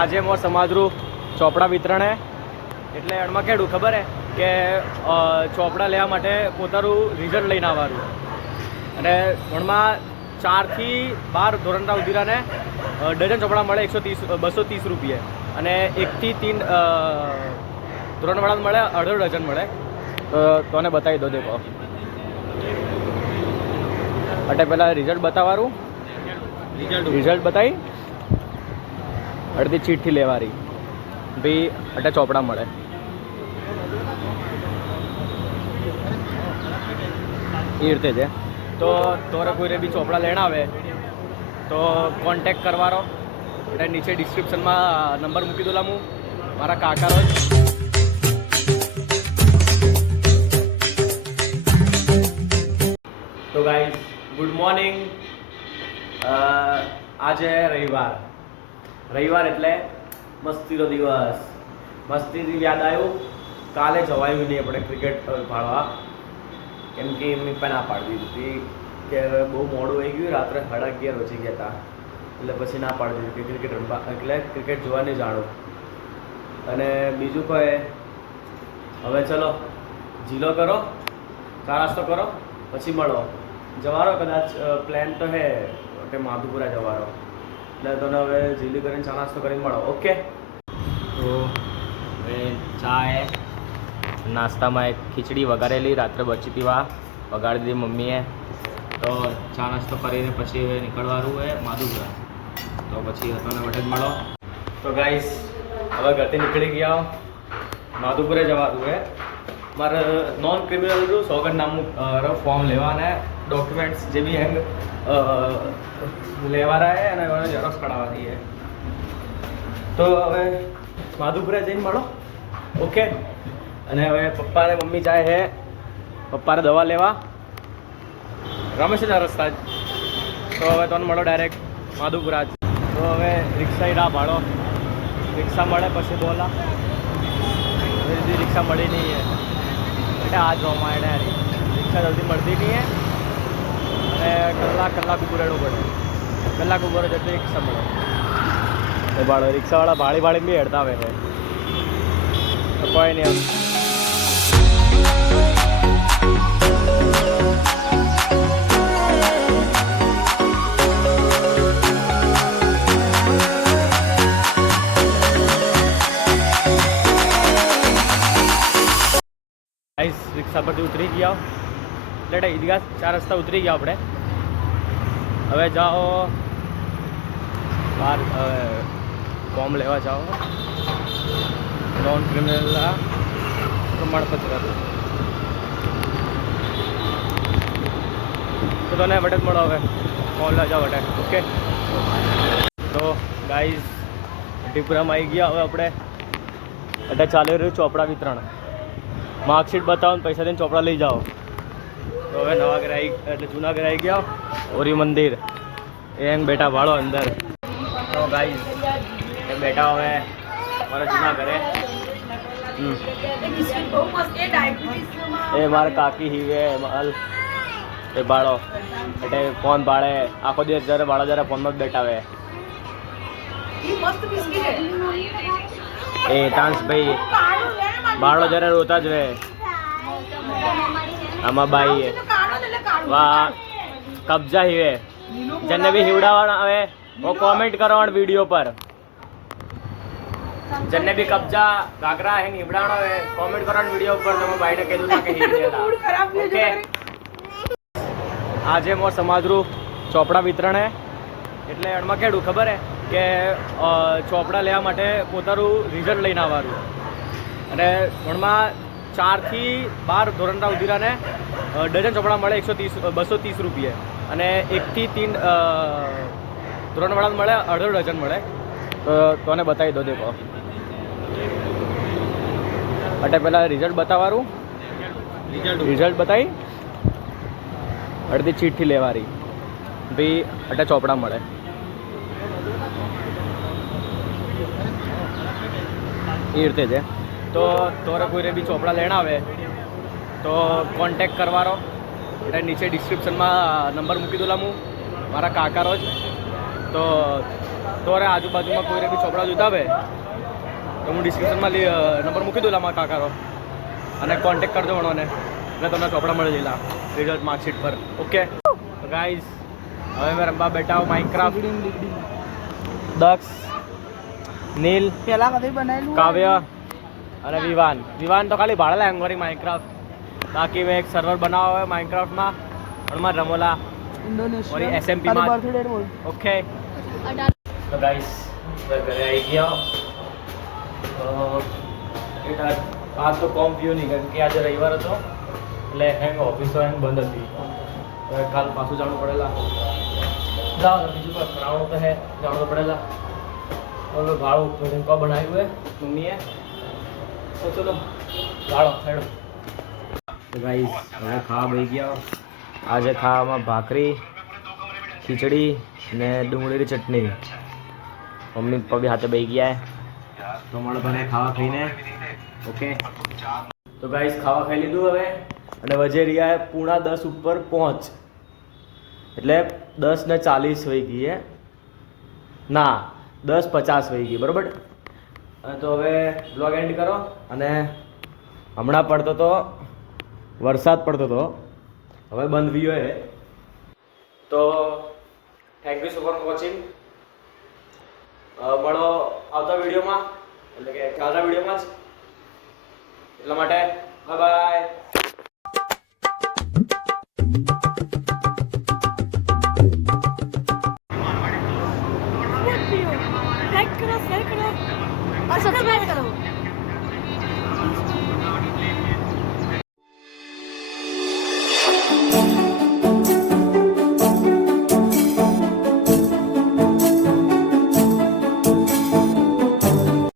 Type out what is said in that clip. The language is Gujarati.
આજે મોર સમાજરું ચોપડા વિતરણ હે એટલે એમાં કેડું ખબર હે કે ચોપડા લેવા માટે પોતાનું રિઝલ્ટ લઈને આવવાનું અને એમાં 4 થી 12 ધોરણના ઉધીરાને ડઝન ચોપડા મળે 230 રૂપિયા અને 1 થી 3 ધોરણવાળા મળે અડધો ડઝન મળે. તો તને બતાવી દો દેખો અટે પહેલાં રિઝલ્ટ બતાવવાનું રિઝલ્ટ બતાવી અડધી ચીઠથી લેવાની ભાઈ અટે ચોપડા મળે. એ રીતે છે. તો તોરે કોઈને બી ચોપડા લેણા આવે તો કોન્ટેક કરવાનો એટલે નીચે ડિસ્ક્રિપ્શનમાં નંબર મૂકી દઉં હું મારા કાકાનો જ. તો ગાઈઝ ગુડ મોર્નિંગ. આજે રવિવાર એટલે મસ્તીનો દિવસ. મસ્તીથી યાદ આવ્યું કાલે જવાયું નહીં આપણે ક્રિકેટ ભાળવા કેમ કે એમની પણ ના પાડી દીધી કે બહુ મોડું થઈ ગયું રાત્રે 11:30 વાગી ગયા હતા એટલે પછી ના પાડી દીધી કે ક્રિકેટ રમવા એટલે ક્રિકેટ જોવા નહીં જાણું. અને બીજું કહે હવે ચલો જીલો કરો ચા નાસ્તો કરો પછી મળો જવાનો કદાચ પ્લાન તો હે કે માધુપુરા જવાનો એટલે તને હવે જીલી કરીને ચા નાસ્તો કરીને મળો. ઓકે તો હવે ચા હે નાસ્તામાં એક ખીચડી વઘારેલી રાત્રે બચી હતી વગાડી દીધી મમ્મીએ. તો ચા નાસ્તો કરીને પછી નીકળવાનું હોય માધુપુરા તો પછી તને વટે જ મળો. તો ગાઈસ હવે ઘરથી નીકળી ગયા માધુપુરે જવાનું હે મારે નોન ક્રિમિનલનું સોગંદ નામનું ફોર્મ લેવાને ડોક્યુમેન્ટ્સ જે બી હેંગ લેવાના હે અને ઝેરોક્સ કઢાવવાની હે. તો હવે માધુપુરે જઈને મળો. ઓકે અને હવે પપ્પા અને મમ્મી જાય છે પપ્પાને દવા લેવા રમેશ જ રસ્તા જ. તો હવે તમને મળો ડાયરેક્ટ માધુપુરા જ. તો હવે રિક્ષા રાહ ભાડો રિક્ષા મળે પછી બોલા જલ્દી રિક્ષા મળી નહીં હે એટલે આ જોવામાં એને રિક્ષા જલ્દી મળતી નહીં હે અને કલાક ઉભું રહેવું પડે. કલાક ઉભો રહે જતી રિક્ષા મળે એ ભાડો રિક્ષાવાળા ભાળી બી હેડતા આવે છે. તો કોઈ નહીં રિક્ષા પરથી ઉતરી ગયા એટલે ઈદગાહ 4 રસ્તા ઉતરી ગયા આપણે. હવે જાઓ બહાર ફોર્મ લેવા જાઓ નોન ક્રિમિનલના પ્રમાણપત્ર. તો તને વટે જ મળો હવે ફોન લેવા જાઓ વટે. ઓકે તો ગાઈઝ ત્રિપુરામાં આવી ગયા. હવે આપણે એટલે ચાલી રહ્યું ચોપડા વિતરણ. માર્કશીટ બતાવો ને પૈસા દઈને ચોપડા લઈ જાઓ. તો હવે નવા ઘરે એટલે જૂના ઘરે આવી ગયા ઓરી મંદિર એમ બેટા ભાડો અંદર. તો ગાઈઝ એ બેટા હવે મારા જૂના ઘરે એ મારા કાકી હીવે માલ એ ભાડો એટલે ફોન ભાડે આખો દિવસ જ્યારે ભાડો જ્યારે ફોનમાં જ બેઠા આવે એ તાંસભાઈ ભાડો જ્યારે રોતા જ રહે આમાં બાઈ વાહ કબજા હીવે જેને બી હિવડાવવાના આવે वो कमेंट करो वीडियो पर जन्ने भी कब्जा घाघरा है हिबड़ाणो है कमेंट करो वीडियो पर तो मैं भाई ने कह दूंगा कि ओके आज मोर समाजरू ચોપડા વિતરણ હે એટલે એમાં કેડું ખબર હે કે ચોપડા લેવા માટે પોતાનું રિઝલ્ટ લઈને આવવાનું અને એમાં 4 થી 12 ધોરણના ઉધીરાને ડઝન ચોપડા મળે 230 રૂપિયા અને 1 થી 3 ધોરણવાળા મળે અડધો ડઝન મળે. તો તને બતાવી દો દેખો અટે પહેલાં રિઝલ્ટ બતાવવાનું રિઝલ્ટ બતાવી અડધી ચીઠથી લેવાની ભાઈ અટે ચોપડા મળે. એ રીતે છે. તો તોરે કોઈને બી ચોપડા લેણા આવે તો કોન્ટેક કરવાનો એટલે નીચે ડિસ્ક્રિપ્શનમાં નંબર મૂકી દઉં હું મારા કાકાનો જ. તો તો અરે આજુબાજુમાં કોઈને બી ચોપડા જોઈતા હોય તો હું ડિસ્ક્રિપ્શનમાં નંબર મૂકી દઉં મારા કાકાનો અને કોન્ટેક્ટ કરજો મને એટલે તમને ચોપડા મળી જઈલા રિઝલ્ટ માર્કશીટ પર ઓકે ગાઈઝ હવે મેં રમવા બેઠા હું માઇનક્રાફ્ટ દક્ષ નીલ પેલા કદી બનાવેલું કાવ્ય અને વિવાન તો ખાલી ભાડે લાગે વળી માઇનક્રાફ્ટ બાકી મેં એક સર્વર બનાવ્યો હોય માઇનક્રાફ્ટમાં હમણાં રમોલા વળી SMP માં બર્થડે બોલ ઓકે તો ગાઈસ ઘરે આવી ગયા આજ તો કોમ થયું નહીં કારણ કે આજે રવિવાર હતો એટલે હેંગ ઓફિસો હેંગ બંધ હતી તો કાલ પાછું જાણવું પડેલા જાઓ બીજું કોઈ બનાવવાનું તો હે જાણવું પડેલા બોલો ભાડું કો બનાવ્યું હે મમ્મીએ તો ચલો ભાડો હેડો તો ગાઈસ હવે ખાવા બેસી ગયા આજે ખાવામાં ભાખરી ખીચડી ને ડુંગળીની ચટણી મમ્મી પપ્પા બી હાથે બેસી ગયા તો મળે બને ખાવા ખાઈને ઓકે તો ગાઈસ ખાવા ખાઈ લીધું હવે અને વજે રહ્યા પૂણા 10 ઉપર પહોંચ એટલે 10:40 વહી ગઈ હે ના 10:50 વહી ગઈ બરોબર તો હવે બ્લોગ એન્ડ કરો અને હમણાં પડતો તો વરસાદ પડતો હતો હવે બંધ બી હોય તો thank you so for watching મળો આવતા વિડીયોમાં એટલે કે કાલના વિડીયોમાં જ એટલા માટે બાય લાઈક કરો શેર કરો और सब्सक्राइब करो